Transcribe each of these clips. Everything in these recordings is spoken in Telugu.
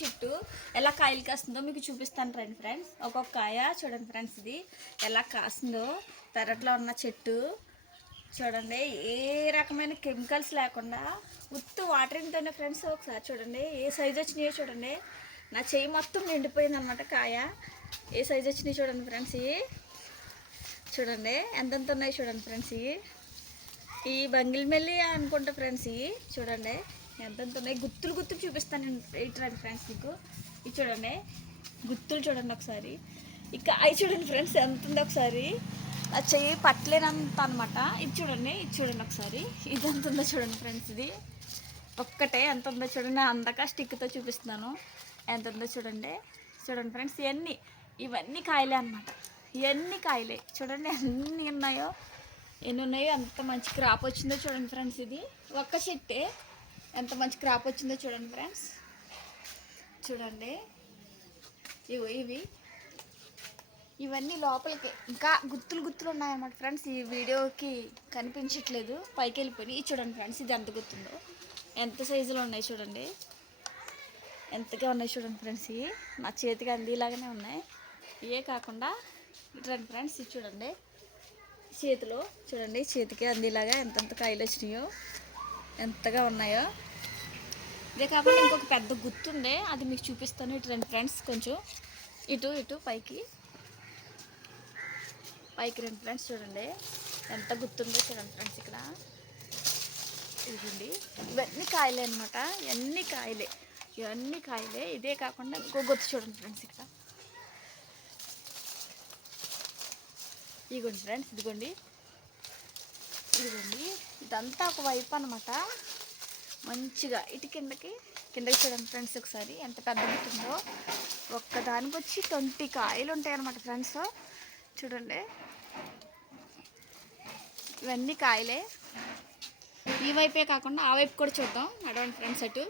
చెట్టు ఎలా కాయలు కాస్తుందో మీకు చూపిస్తాను రండి ఫ్రెండ్స్. ఒక్కొక్క కాయ చూడండి ఫ్రెండ్స్, ఇది ఎలా కాస్తుందో. పెరట్లో ఉన్న చెట్టు చూడండి, ఏ రకమైన కెమికల్స్ లేకుండా ఉత్తు వాటరింగ్తోనే ఫ్రెండ్స్. ఒకసారి చూడండి ఏ సైజు వచ్చినాయో చూడండి. నా చెయ్యి మొత్తం నిండిపోయింది అనమాట కాయ. ఏ సైజు వచ్చినాయి చూడండి ఫ్రెండ్స్. ఇవి చూడండి ఎంతెంత ఉన్నాయి చూడండి ఫ్రెండ్స్. ఈ బంగిల్ మెల్లి అనుకుంటా ఫ్రెండ్స్. ఇవి చూడండి ఎంతెంత ఉన్నాయి. గుత్తులు గుత్తులు చూపిస్తాను ఇట్రండి ఫ్రెండ్స్ మీకు. ఇది చూడండి గుత్తులు చూడండి ఒకసారి. ఇక అవి చూడండి ఫ్రెండ్స్ ఎంత ఉంది ఒకసారి. ఆ చెయ్యి పట్టలేనంత అనమాట. ఇది చూడండి, ఇది చూడండి ఒకసారి. ఇది ఎంత ఉందో చూడండి ఫ్రెండ్స్. ఇది ఒక్కటే ఎంత ఉందో చూడండి. అందాక స్టిక్తో చూపిస్తున్నాను ఎంత ఉందో చూడండి. చూడండి ఫ్రెండ్స్, ఇవన్నీ కాయలే అనమాట. ఇవన్నీ కాయలే చూడండి ఎన్ని ఉన్నాయో. ఎన్ని ఉన్నాయో, ఎంత మంచి క్రాప్ వచ్చిందో చూడండి ఫ్రెండ్స్. ఇది ఒక్క చెట్టే ఎంత మంచి క్రాప్ వచ్చిందో చూడండి ఫ్రెండ్స్. చూడండి ఇవన్నీ లోపలికి ఇంకా గుత్తులు గుత్తులు ఉన్నాయన్నమాట ఫ్రెండ్స్. ఈ వీడియోకి కనిపించట్లేదు, పైకి వెళ్ళిపోయి. చూడండి ఫ్రెండ్స్, ఇది ఎంత గుర్తుందో, ఎంత సైజులో ఉన్నాయి చూడండి. ఎంతగా ఉన్నాయి చూడండి ఫ్రెండ్స్. ఇవి నా చేతికి అందేలాగానే ఉన్నాయి. ఇవే కాకుండా ఇట్రండి ఫ్రెండ్స్. ఇది చూడండి చేతిలో చూడండి, చేతికి అందేలాగా ఎంతెంత కాయలు వచ్చినాయో, ఎంతగా ఉన్నాయో. ఇదే కాకుండా ఇంకొక పెద్ద గుర్తుండే, అది మీకు చూపిస్తాను. ఇటు రండి ఫ్రెండ్స్, కొంచెం ఇటు పైకి రండి ఫ్రెండ్స్. చూడండి ఎంత గుర్తుందో చూడండి ఫ్రెండ్స్. ఇక్కడ ఇదిగోండి, ఇవన్నీ కాయలే అనమాట. ఇవన్నీ కాయలే. ఇదే కాకుండా ఇంకో గుర్తు చూడండి ఫ్రెండ్స్. ఇక్కడ ఇదిగోండి ఫ్రెండ్స్, ఇదిగోండి ఇదంతా ఒక వైపు అనమాట. మంచిగా ఇటు కిందకి చూడండి ఫ్రెండ్స్. ఒకసారి ఎంత పెద్ద ఉంటుందో. ఒక్కదానికి వచ్చి 20 కాయలు ఉంటాయి అన్నమాట ఫ్రెండ్స్. చూడండి ఇవన్నీ కాయలే. ఈ వైపే కాకుండా ఆ వైపు కూడా చూద్దాం. నడవండి ఫ్రెండ్స్ అటు.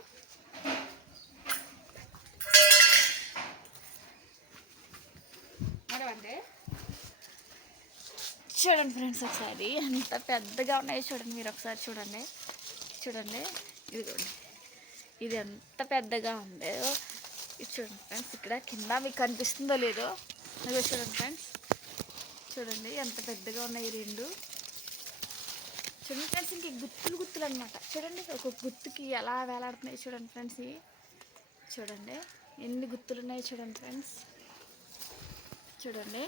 చూడండి ఫ్రెండ్స్ ఒకసారి ఎంత పెద్దగా ఉన్నాయో చూడండి. మీరు ఒకసారి చూడండి. ఇదిగోండి, ఇది ఎంత పెద్దగా ఉందో ఇది చూడండి ఫ్రెండ్స్. ఇక్కడ కింద మీకు కనిపిస్తుందో లేదో అదే చూడండి ఫ్రెండ్స్. చూడండి ఎంత పెద్దగా ఉన్నాయి రెండు. చూడండి ఫ్రెండ్స్, ఇంక గుత్తులు అనమాట. చూడండి ఒక్కొక్క గుత్తుకి ఎలా వేలాడుతున్నాయి చూడండి ఫ్రెండ్స్. చూడండి ఎన్ని గుత్తులు ఉన్నాయి చూడండి ఫ్రెండ్స్. చూడండి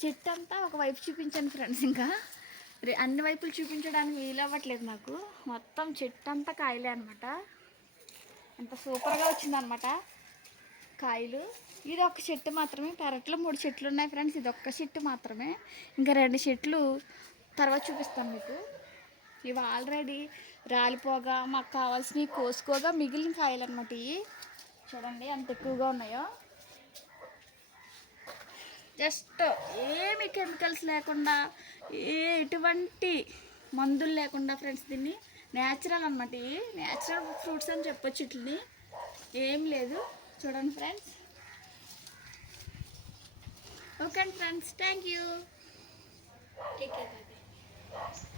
చెట్టు అంతా ఒకవైపు చూపించాను ఫ్రెండ్స్. ఇంకా అన్ని వైపులు చూపించడానికి వీలు అవ్వట్లేదు నాకు. మొత్తం చెట్టు అంతా కాయలే అనమాట. ఎంత సూపర్గా వచ్చిందనమాట కాయలు. ఇది ఒక చెట్టు మాత్రమే. పెరట్లో 3 చెట్లు ఉన్నాయి ఫ్రెండ్స్. ఇది ఒక్క చెట్టు మాత్రమే. ఇంకా 2 చెట్లు తర్వాత చూపిస్తాను మీకు. ఇవి ఆల్రెడీ రాలిపోగా మాకు కావాల్సినవి కోసుకోగా మిగిలిన కాయలు అనమాట. ఇవి చూడండి ఎంత ఎక్కువగా ఉన్నాయో. జస్ట్ ఏమి కెమికల్స్ లేకుండా, ఎటువంటి మందులు లేకుండా ఫ్రెండ్స్. దీన్ని న్యాచురల్ అనమాట. ఇవి న్యాచురల్ ఫ్రూట్స్ అని చెప్పొచ్చు. ఇట్లని ఏం లేదు. చూడండి friends. Okay friends, thank you.